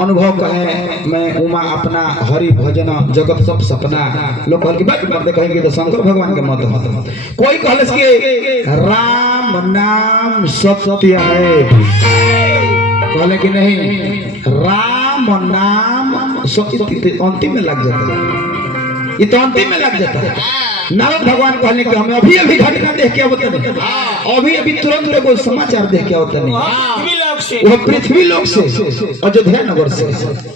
अनुभव कहे मैं उमा अपना हरि भजन जगत सब सपना लोग कहल कि बात मत कहेंगे तो शंकर भगवान के मत कोई कहल कि राम नाम सत्य है कहले कि नहीं राम नाम सत्य अंतिम में लग जाता है ये तो अंतिम में लग जाता है नारद भगवान कहने कि हमें अभी अभी घटना देख के आवत नहीं अभी अभी तुरंत एगो समाचार देख के आवत नहीं वो पृथ्वी लोक से अयोध्या नगर से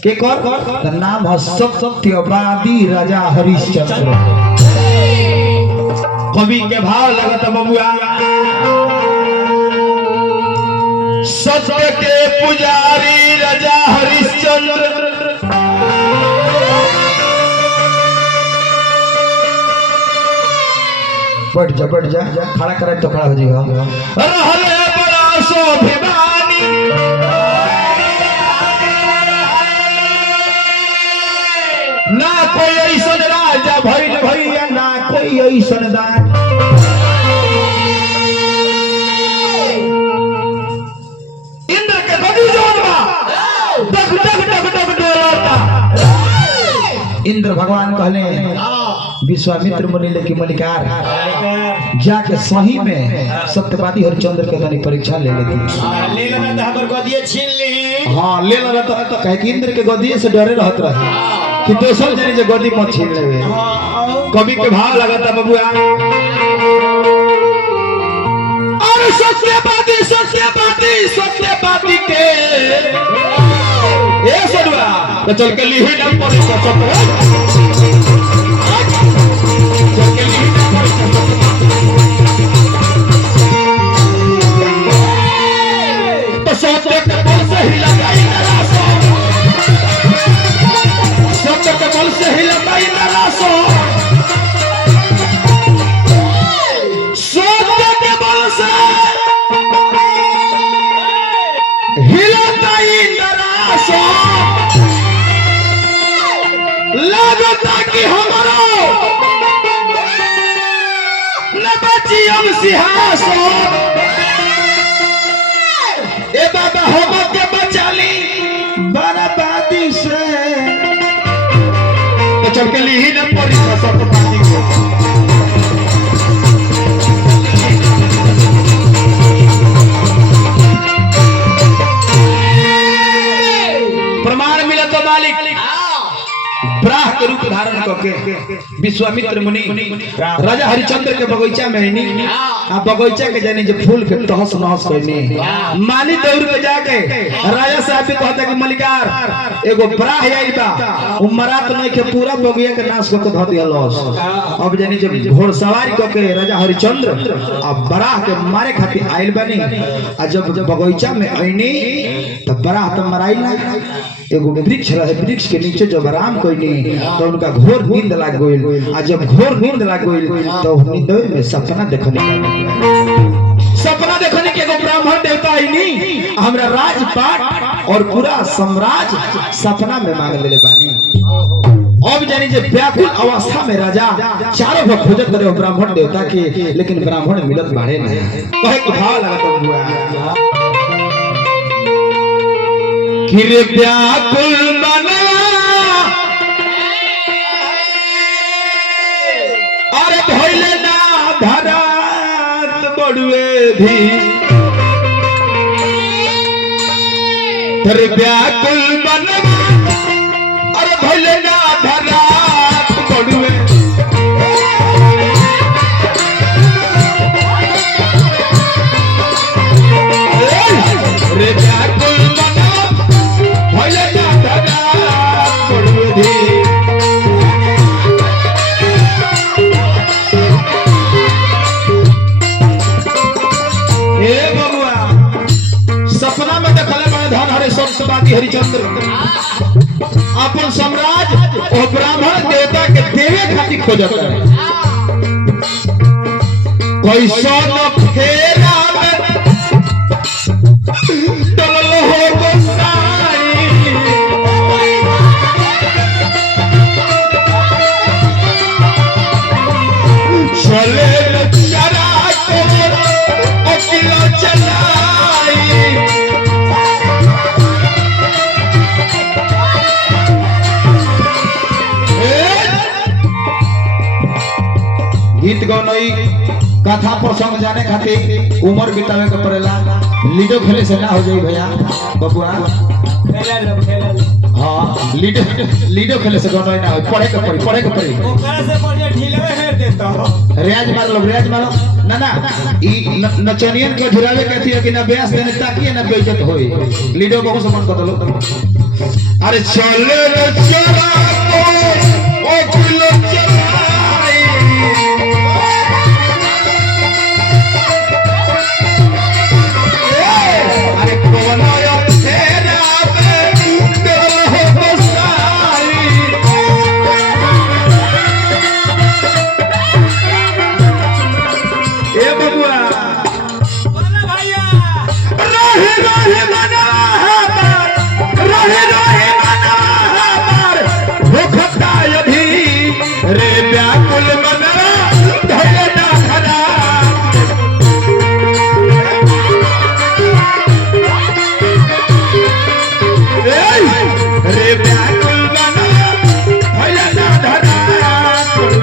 के कर नाम है सत्यवादी राजा हरिश्चंद्र कवि के भाव लगत बबुआ सत्य के पुजारी राजा हरिश्चंद्र बैठ जा खड़ा करे तो खड़ा हो जाएगा रहले बड़ा स्वाभिमानी ना कोई ऐसन राजा भइल भैया ना कोई ऐसन दान इंद्र के गदी जोड़वा डग डग डग डग डोलता इंद्र भगवान कहले विश्वामित्र मुनि लेके मलिकार जाके सही में सत्यवादी हरिचंद्र के तनी परीक्षा ले लेती ले लेना तो हमर गदिए छीन ली हां ले लेना तो कहे कि इंद्र के गदिए से डरे रहत रहे कि दोसर जने जे गदी मत छीन लेवे कवि के भाव लगाता बबुआ और सत्यवादी के ए सदवा तो चल के ली ना पड़े तो सत्य के बल से ही लगाई नरासो सत्य के बल से ही लगाई नरासो सत्य के बल से हिलताई नरासो लगता कि हमारो न बची हम सिंहासो ए बाबा हम के बचा ली बर्बादी से तो चल के ली ही न पड़ी सत्यवादी को प्रमाण मिला तो मालिक ब्राह के रूप धारण करके विश्वामित्र मुनि राजा हरिचंद्र के बगीचा में आईनी आ बगीचा के जाने जो फूल के तहस नहस करनी माली दौड़ के जाके राजा साहब भी कहता कि मलिकार एगो ब्राह आइल बा उमरा तो नहीं के पूरा बगिया के नाश करके धर दिया लॉस अब जाने जब घोड़सवारी करके राजा हरिचंद्र अब ब्राह के मारे खातिर आइल बनी आ जब बगीचा में आईनी तो ब्राह तो मराइल ना एगो वृक्ष रहे वृक्ष के नीचे जब आराम कोई तो उनका घोर नींद लग गई आ जब घोर नींद लग गई तो नींद में सपना देखने के एगो ब्राह्मण देवता ही नहीं हमरा राजपाट और पूरा साम्राज्य सपना में मांग ले बानी अब जानी जे व्याकुल अवस्था में राजा चारों भक्त खोजत रहे ब्राह्मण देवता के लेकिन ब्राह्मण मिलत बाड़े नहीं कहे कि भाव लगत हुआ कि रे व्याकुल बना अरे भइले ना धरात बड़ुए भी तेरे व्याकुल बना अरे भइले ना धरात बड़ुए रे व्याकुल बना भइले ना धरात बड़ुए भी सपना में देखले बड़े धन हरे सत्यवादी हरिचंद्र अपन साम्राज्य और ब्राह्मण देवता के देवे खातिर खोजत है कैसा न फेरा में डलल हो गोसाई चले चरा को अकेला चलाई गीत गौनई कथा प्रसंग जाने खातिर उम्र बितावे के पड़ेला। लीडो खेले से ना हो जाई भैया बबुआ। हाँ लीडो खेले से गौनई ना हो, पढ़े के पड़ी ओकरा से बढ़िया ढीलवे हेर देता रियाज मारो ना ना ई नचनियन के झुरावे के थी कि ना ब्यास देने ताकि ना बेइज्जत होई। लीडो बहुत समान कर दलो। अरे चले चला ओ किलो चलाई अरे कोना यो तेरा पे दिल हो बसाई ए बबुआ बोला भैया रहे मना रहे मना भूखता अभी रे व्याकुल मना धैर्य ना धरा रे व्याकुल मना धैर्य ना धरा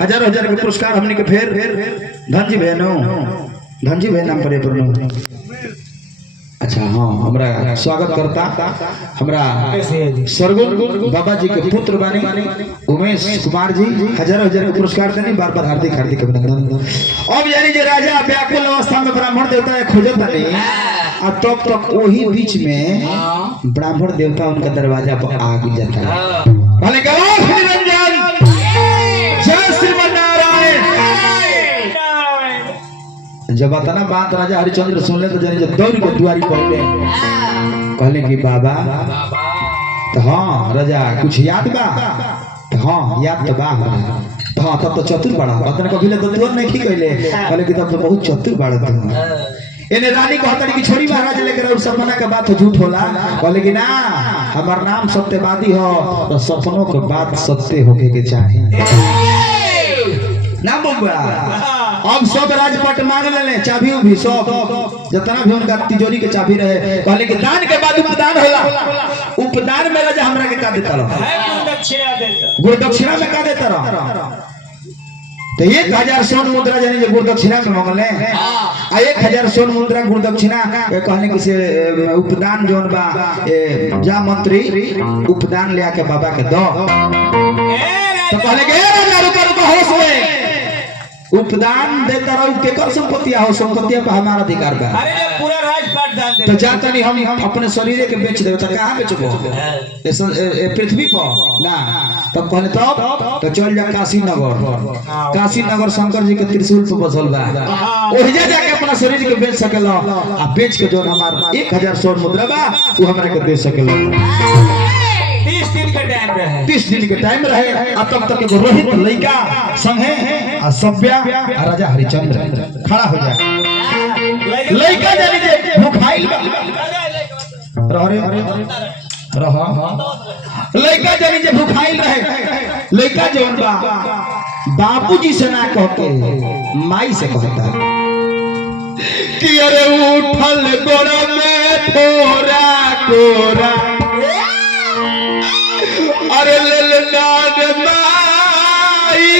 हजार हजार के पुरस्कार हमने के फेर धनजी भैया नाम पर अच्छा हाँ हमरा स्वागत करता हमरा सरगुण बाबा जी के पुत्र बानी उमेश कुमार जी हजार हजार के पुरस्कार देने बार बार हार्दिक अभिनंदन। अब यानी जे राजा व्याकुल अवस्था में ब्राह्मण देवता है खोजत नहीं और तब तक वही बीच में ब्राह्मण देवता उनका दरवाजा पर आ जाता है। भले जब अतना बात राजा हरिचंद्र सुन ले तो जानी जब दौड़ के दुआरी पहुंचे कहले कि बाबा तो हाँ राजा कुछ याद बा तो हाँ याद तो बा तो हाँ तब तो चतुर बड़ा अतने कभी ले तो नहीं कहले कहले कि तब तो बहुत चतुर बड़ा तुम एने रानी कहतनी कि छोड़ी महाराज लेकर और सपना के बात झूठ होला कहले कि ना हमार नाम सत्यवादी हो तो सपनों के बात सत्य होके के चाहिए ना बबुआ। अब सब राजपट मांग ले चाबी भी सब जितना भी उनका तिजोरी के चाबी रहे कहले कि दान के बाद उपदान होला उपदान में राजा हमरा के का देता रह गुरुदक्षिणा में का देता रह तो 1000 स्वर्ण मुद्रा जानी गुरुदक्षिणा में मांगले आ 1000 स्वर्ण मुद्रा गुरुदक्षिणा कहने कि से उपदान जोन बा जा मंत्री उपदान ले आके बाबा के दो तो कहले के राजा रुको होश में उपदान देता रहू केकर संपत्ति हो संपत्ति पर हमारा अधिकार बा। अरे पूरा राजपाट दान दे तो जाता नहीं हम अपने शरीर के बेच देबो तो कहां बेचबो पृथ्वी पर ना तब कहले तब तो चल जा काशी नगर शंकर जी के त्रिशूल पर बसल बा ओहिजा जाके अपना शरीर के बेच सकेला आ बेच के जो हमार 1000 स्वर्ण मुद्रा बा वो हमरा के दे सकेला। 30 दिन के टाइम रहे 30 दिन के टाइम रहे अब तब तक एगो रोहित लइका संगे आ सभ्या आ राजा हरिचंद्र खड़ा हो जाए लइका जानी जे भूखाइल रह लइका जानी जे भूखाइल रहे लइका जवन बा बाबूजी से ना कह के माई से कहता कि अरे उठल गोरा में थोड़ा कोरा अरे ललनाद माई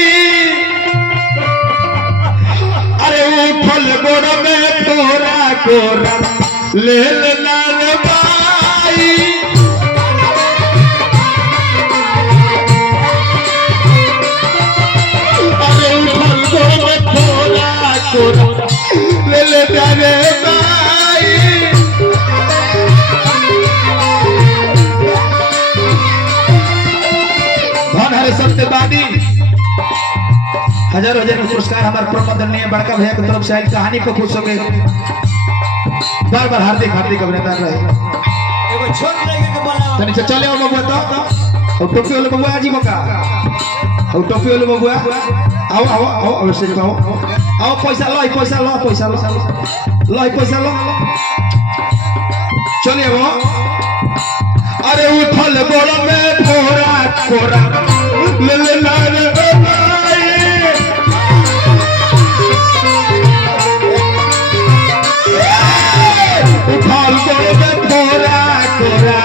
अरे उठल गोरा में थोड़ा कोरा ललनाद माई अरे उठल गोरा में थोड़ा कोरा ललनाद माई सत्यवादी हजार हजार पुरस्कार हमारे प्रबंधनीय बड़का भैया की तरफ से आई कहानी पर खुश हो गए बार बार हार्दिक अभिनंदन रहे एगो छोट लड़के के बोला तनी से चले आओ बबुआ तो और टोपी वाले बबुआ आजी मका और टोपी वाले बबुआ आओ अवश्य आओ पैसा लो चलिए वो अरे उठल बोला में थोड़ा कोरा उठल बोला में थोड़ा कोरा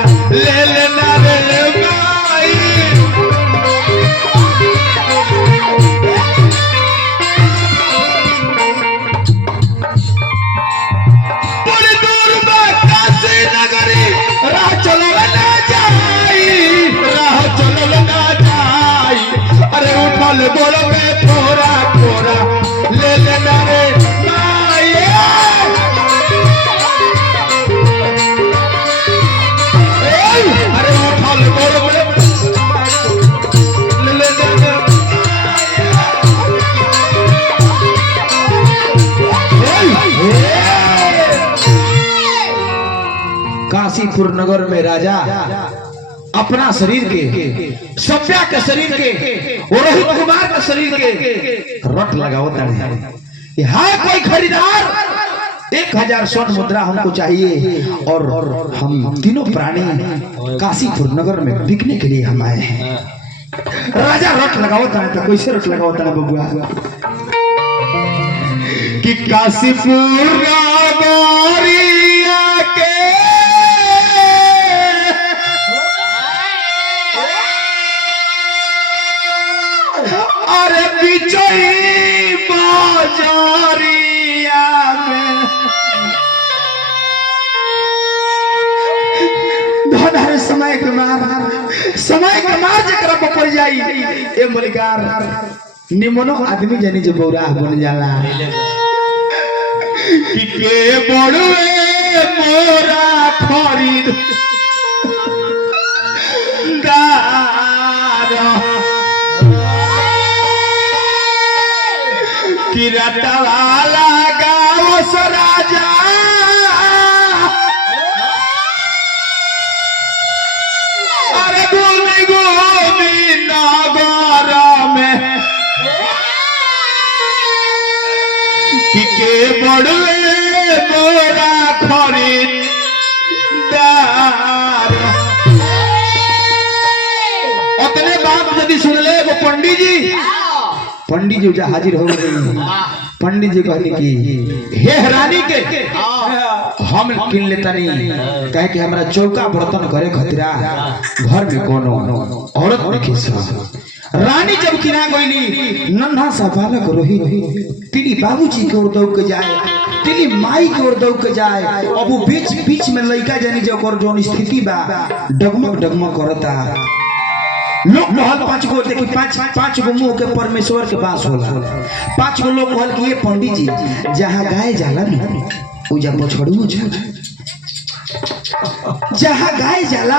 काशीपुर नगर में राजा अपना शरीर के सभ्या के शरीर के रोहित कुमार के शरीर के रट लगाओ है कोई खरीदार 1000 स्वर्ण मुद्रा हमको चाहिए और हम तीनों प्राणी काशीपुर नगर में बिकने के लिए हम आए हैं। राजा रट लगाओ तो कैसे रट लगाओ बबुआ कि काशीपुर नगरिया के अरे बिचई बाजारिया में धोधारे समय के मार जकरा पड़ जाई ए मलिकार निमनो आदमी जानी जो बौरा बन जाला कि के बड़वे मोरा खरीद कि रटवाला गाँव से राजा अरे गोली गोली नगर में के बड़वे मोरा खरीदार उतने बात यदि सुन ले वो पंडित जी जो हाजिर हो गए पंडित जी कहने की हे रानी के हम किन लेता नहीं कहे कि हमारा चौका बर्तन करे खतरा घर में कोनो औरत नहीं रानी जब किना गईली नन्हा सा बालक रोही तेरी बाबूजी की ओर दौड़ के जाए तेरी माई की ओर दौड़ के जाए अब वो बीच में लड़का जानी जो जोन स्थिति बा डगमग करता लोग कहल 5 गो देखी 5 गो मुंह के परमेश्वर के बास होला 5 गो लोग कहल कि ये पंडित जी जहाँ गाय जाला न उजा बछड़ू जहाँ गाय जाला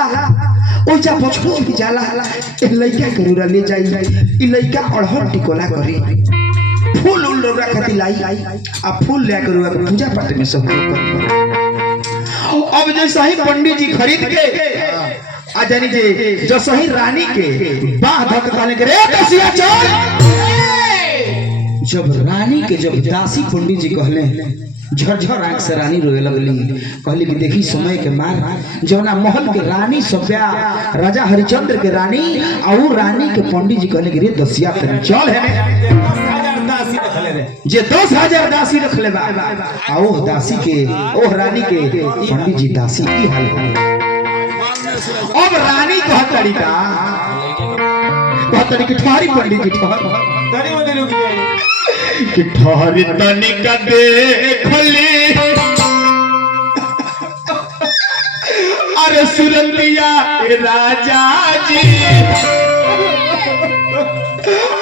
ओजा बछड़ू भी जाला ए लइका करूरा ले जाई ई लइका अड़हर टिकोला करी फूल लोरा खाती लाई आ फूल ले करूरा के पूजा पाठ में सब अब जैसा ही पंडित जी खरीद के आ जानी जे जो सही रानी के बाह धक कहने के रे दसिया चल जब रानी के जब दासी पंडित जी कहले झरझर आंख से रानी रोए लगली कहली कि देखी समय के मार जौना महल के रानी सभ्या राजा हरिचंद्र के रानी और रानी के पंडित जी कहले कि रे दसिया पे चल है 10,000 दासी रखले रे जे 10,000 दासी रखले बा आओ दासी के ओ रानी के पंडित जी दासी की हाल है अब रानी कहतड़ी कि ठहरी पंडित जी तनी मनी रुक जाई कि ठहरी तनिक देखली अरे सुरलिया राजा जी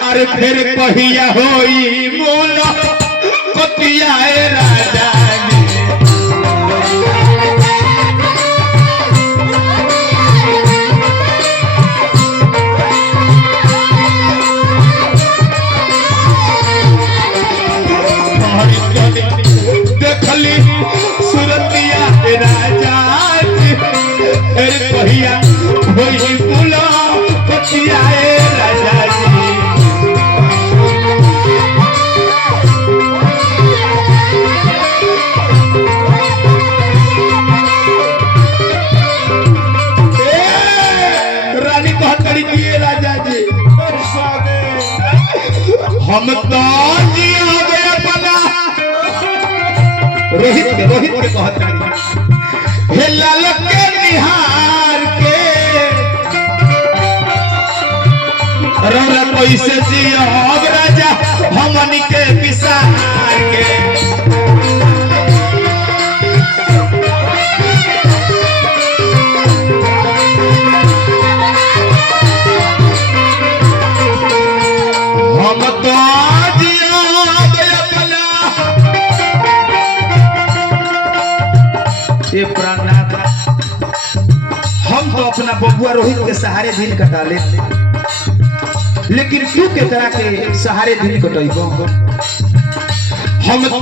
अरे फिर कहिया होई मोला कतिया राजा जी देखली सुरतिया राजा कहिया होई बोला कतिया राजा जी रानी कहतड़ी किए राजा जी हम तो जी हो गए अपना रोहित के कहता हे लाल के निहार के रौरा कैसे जियो राजा हमनी के विसार के हम तो जियो अपना ये प्राणनाथ हम तो अपना बबुआ रोहित के सहारे दिन कटा ले लेकिन तू के तरह के सहारे दिन कटैबो हम तो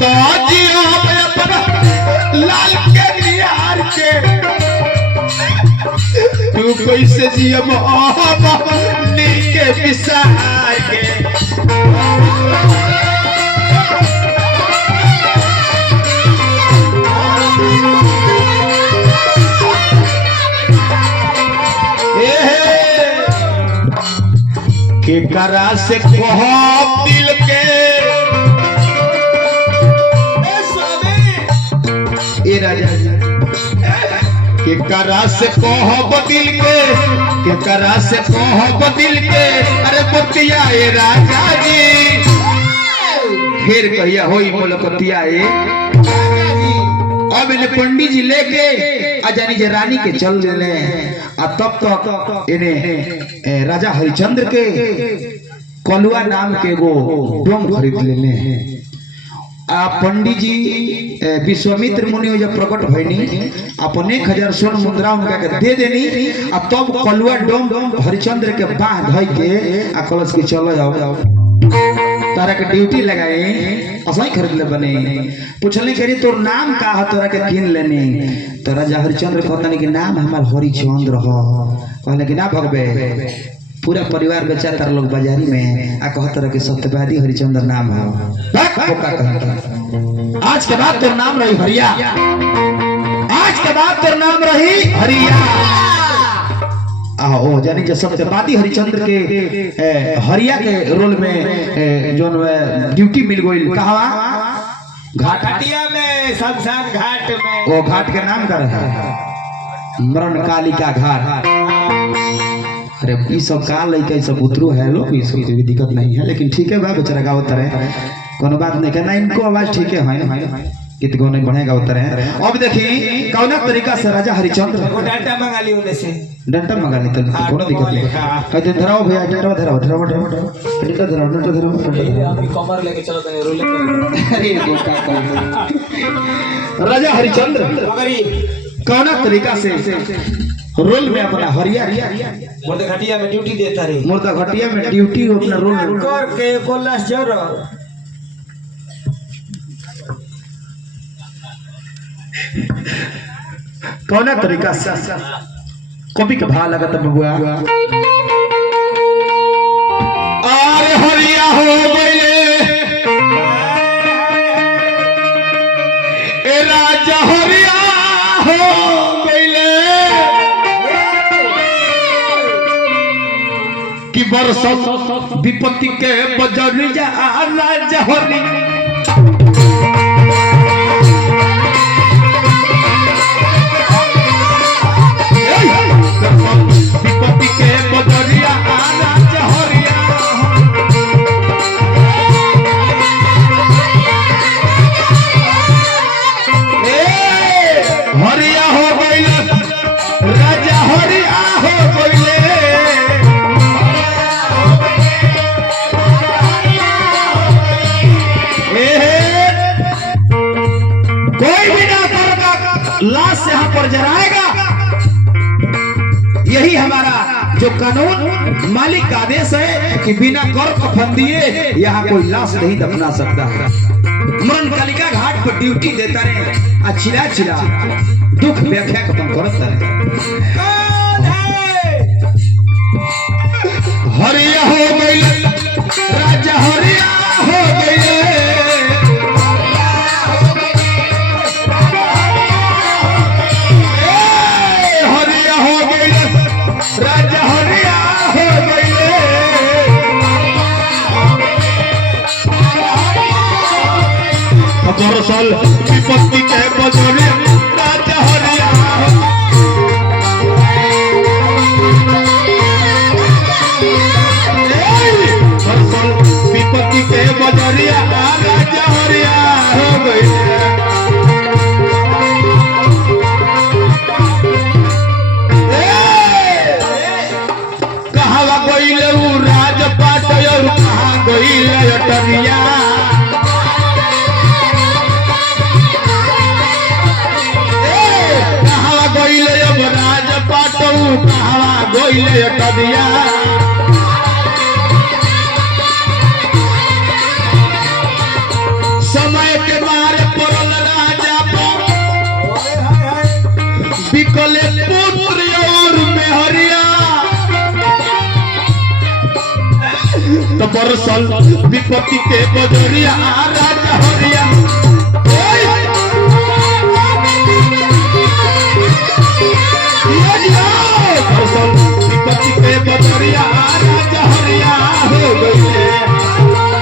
जियो अपना लाल के निहार के तू कैसे जियम नीके पिसार के के करा से कहो दिल के ए राजा के करा से कहो दिल के करा से कहो दिल के अरे बतिया ए राजा जी फिर कहिया होई मुलाकातिया ए अब इन्हें पंडित जी लेके अजानी जे रानी के चल देने आ तब तक इन्हें राजा हरिचंद्र के कलुआ नाम के वो डोम खरीद लेने आ पंडित जी विश्वामित्र मुनि जब प्रकट भइनी अपन 1000 स्वर्ण मुद्रा उनका के दे देनी आ तब कलुआ डोम हरिचंद्र के बाह धइ के आ कलश के चलो जाओ तारा के ड्यूटी लगाए असही खरीद ले बने पूछले करी तोर नाम का है तोरा के किन लेने तो राजा हरिचंद्र कहतनी कि नाम हमार हरिचंद्र हो कहले कि ना भगबे पूरा परिवार बेचा तार लोग बाजारी में आ कहत रहे कि सत्यवादी हरिचंद्र नाम है आज के बाद तोर नाम रही हरिया आज के बाद तोर नाम रही हरिया ओ जानी जो सत्यवादी हरिचंद्र के हरिया के रोल में जो ड्यूटी मिल गई कहा घाटिया में शमशान घाट में वो घाट के नाम का रहा मरण कालिका घाट अरे ये सब का लइका सब उतरू है लोग इसको कोई दिक्कत नहीं है लेकिन ठीक है बा बेचारा गावत रहे कोनो बात नहीं कहना इनको आवाज ठीक है ना कित गो नहीं बढ़ेगा उतर है अब देखी कौना तरीका से राजा हरिचंद्र वो डांटा मंगा ली उन्हें से डंटा मंगा ली तो कोनो दिक्कत नहीं कहते धराओ भैया डंटा धराओ डंटा धराओ कमर लेके चलो तने रोले अरे राजा हरिचंद्र कौना तरीका से रोल में अपना हरिया मुर्दा घाटिया में ड्यूटी देता रे मुर्दा घाटिया में ड्यूटी अपना रोल कर के कोलास जरो कौना तरीका से कभी का भाव लगा तब हुआ अरे हरिया हो गए ए राजा हरिया हो गए कि बरसों विपत्ति के बजरिया राजा हरिया विपत्ति के बजरिया राजा हरिया हरिया हो गई राजा हरिया हो गई कोई भी ना करेगा लाश से यहाँ पर जराएगा यही हमारा जो कानून मालिक का आदेश है कि बिना कर कफन दिए यहाँ कोई लाश नहीं दफना सकता है मरण कालिका घाट पर ड्यूटी देता रहे चिल्ला चिल्ला दुख व्याख्या खत्म करता रहे हरिया हो गई राजा हरिया हो गई हरिया हो गई राजा हरिया हो गई दरअसल विपत्ति के बजरे राजा हरिया दरअसल विपत्ति के बजरिया राजा हरिया हो गई कहा गई राजपाट कहा गई अटरिया कहा गोइले अटरिया समय के मारे पड़ल राजा पर बिकले पुत्र और परसल विपत्ति के बजरिया राजा हरिया परसल विपत्ति के बजरिया राजा हरिया हो गई।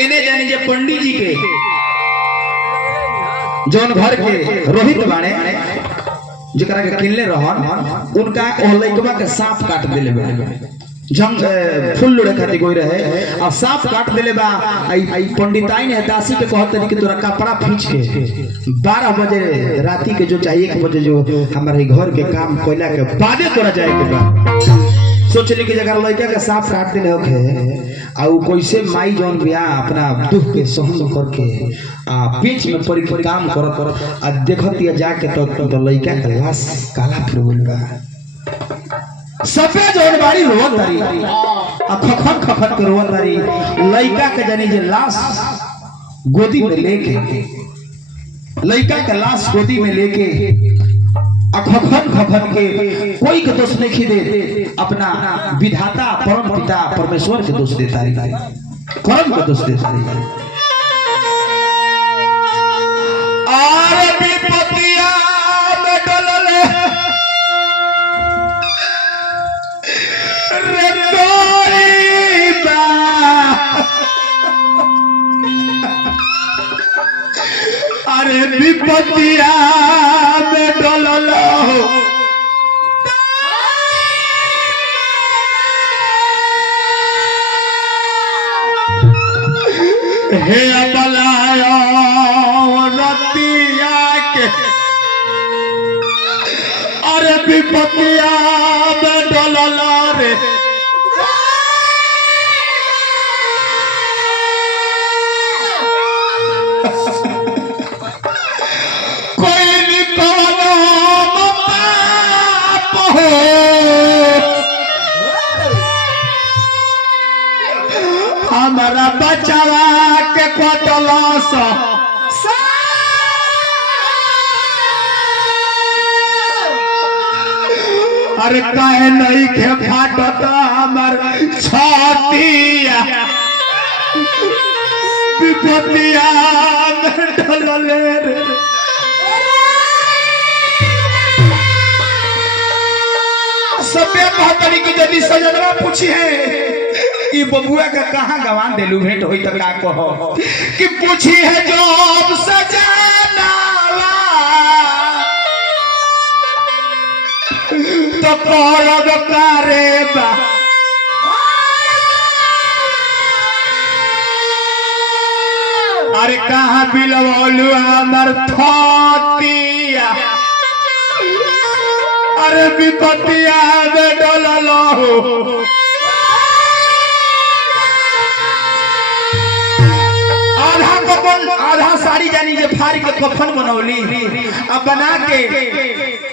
एने जानी जे पंडित जी के जौन घर के रोहित बाणे जकरा के किनले रहन उनका ओलैकवा के सांप काट देले बा जंग फूल लोड़े खातिर कोई रहे और सांप काट देले बा। आई पंडिताई ने दासी के कहत कि तोरा कपड़ा खींच के 12 बजे राती के जो चाहिए 1 बजे जो हमारे घर के काम कोयला के बादे तोरा जाए के बा। सोचली कि जगह लड़का के सांप काट देले होके आ उ कैसे माई जौन बिया अपना दुख के सहन करके आ बीच में पड़ी काम करत आ देखतिया जाके तो लड़का के लाश काला फिर गइल बा। सबे जौन बाड़ी रोवत तारी आ खखन के रोवत तारी लड़का के जानी जे लाश गोदी में लेके लड़का के लाश गोदी में लेके खखन के कोई के दोष नहीं दे अपना विधाता परम पिता परमेश्वर के दोष देता है कर्म के दोष देता है। और विपतिया में डलले रे कोई बा अरे विपतिया में डललो हे बलायो रतिया के अरे विपतिया में डललो रे हमारा बचावा के कटलस अरे काहे नहीं के फाटत हमर छातिया विपतिया में डलले रे सबे महतरी की यदि सजनवा पूछी है कि बबुआ का कहां गवान देलू भेंट होई त का कहो कि पूछी है जब सजनावा तो करब करे बा अरे कहां बिलवलू हमर थोतिया अरे विपतिया में डललो आधा साड़ी जानी जे फाड़ी के कफन बनौली अब बना के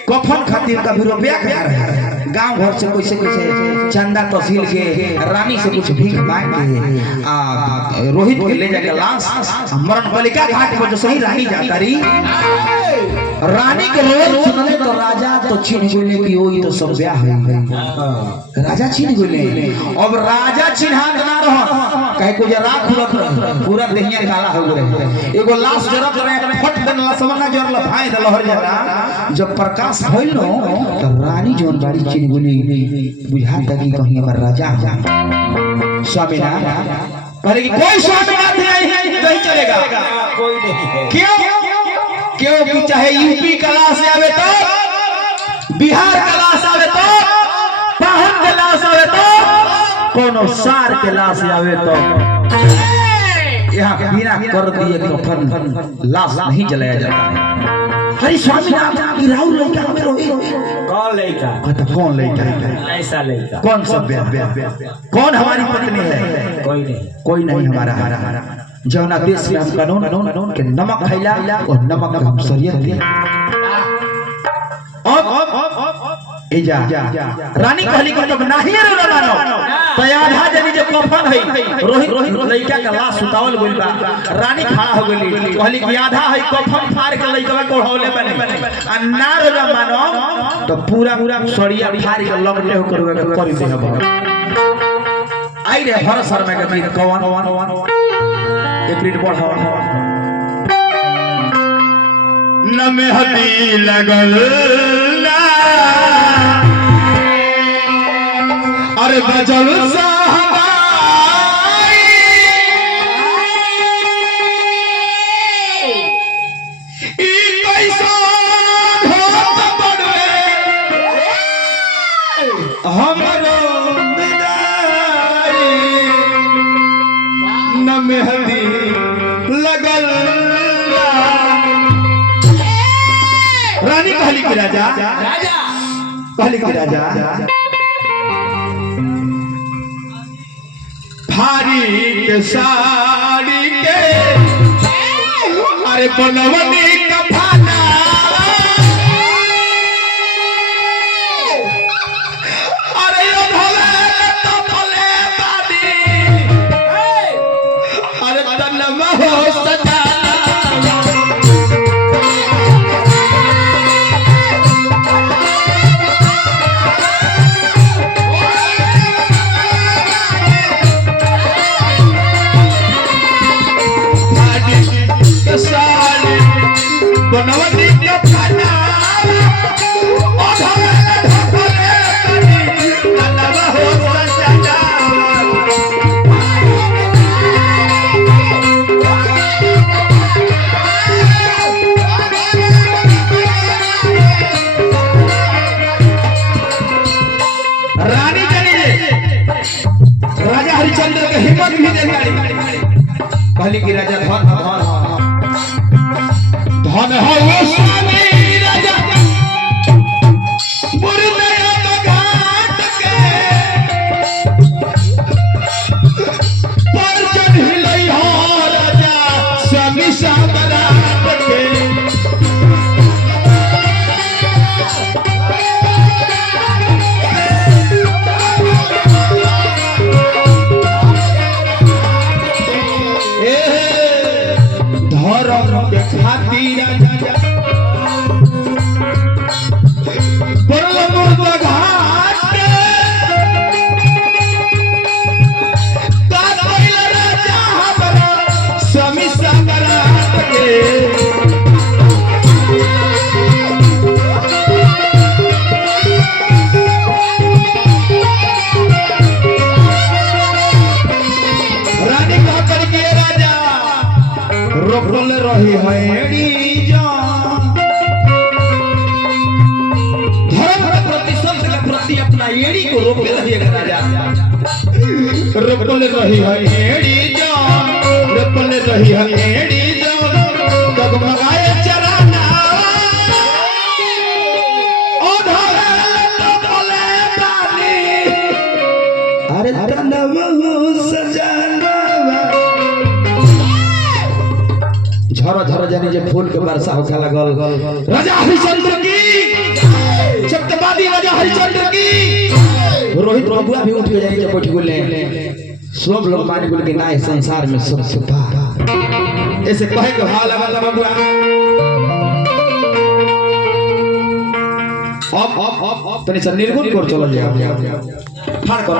कफन खातिर का भी रुपया खा गांव घर से कैसे कैसे चंदा तहसील के रानी से कुछ भीख मांग के आ रोहित के ले जाके लाश मरण बालिका घाट पर जो सही रानी जाता रही रानी के रोल सुनले तो राजा तो छीन गइले कि ओई तो सब ब्याह है राजा छीन गइले। अब राजा चिन्हात ना रह कहे को जे राख रख पूरा देहिया काला हो गए एगो लाश जरत रहे फट देन लसवना जरल भाई दल हर जरा जब प्रकाश भइल नो तो रानी जोन बाड़ी छीन गइले बुझाता कि कहीं हमर राजा स्वामीनाथ अरे कि कोई स्वामीनाथ नहीं चलेगा कोई नहीं है क्यों कि चाहे यूपी कला से आवे तो बिहार कला से आवे तो पहाड़ कला से आवे तो कोनो सार कला से आवे तो यहाँ बिना कर दिए कफन लाश नहीं जलाया जाता है। हरी स्वामीनाथ की राहुल लड़का हमें रोई कौन लड़का तो कौन लड़का ऐसा लड़का कौन सब कौन हमारी पत्नी है कोई नहीं हमारा जौना देश में हम कानून के नमक खैला और नमक का हम शरीयत लिया। अब ए जा रानी कहली को जब नहीं रे मानो तो आधा जनी जे कफन है रोहित लड़का का लाश उतावल गइल बा रानी खड़ा हो गइली कहली कि आधा है कफन फाड़ के लड़का को ओढ़ौले बने आ ना रोजा मानो तो पूरा सड़िया फाड़ के लगले हो करवे के करी दे अब आई रे भरत शर्मा के गीत कौन एक मिनट पढ़ो न मेहदी लगल ना अरे बजल साहबाई ई कैसा होत बड़वे हमरो विदाई न मेहदी लगल रानी कहली कि राजा कहली कि राजा भारी के साड़ी के अरे बनवनी का भाना अरे यो भले तो भले बादी अरे तन्नमा हो सदा बनवनी के खाना ओ भले भले तन्नमा हो सदा रानी जानी राजा हरिचंद्र के हिम्मत भी दे गाड़ी कहली कि राजा धन हो स्वामी राजा मुर्दया घाट के परजन हिलई हो राजा स्वामी सामराट के धर्म के खातिर स्वामी सामराट के रानी कह करके राजा रोकल रही हैड़ी धर्म के प्रति संत के प्रति अपना एड़ी को रोक रहिएगा राजा रोकल रही हैड़ी रोकल रही हैड़ी डगमगाए चराना ओ धरे तो बोले बानी अरे तन्नमा हो सजना झर झर जानी जे फूल के वर्षा होखे लागल राजा हरिचंद्र की सत्यवादी राजा हरिचंद्र की रोहित बबुआ भी उठ के जानी जे बैठ गेले सब लोग मान गेल कि नाय संसार में सब सुपा ऐसे कहे के भाव लगा बबुआ अब तनी से निर्गुण कर चलो जाओ फाड़ कर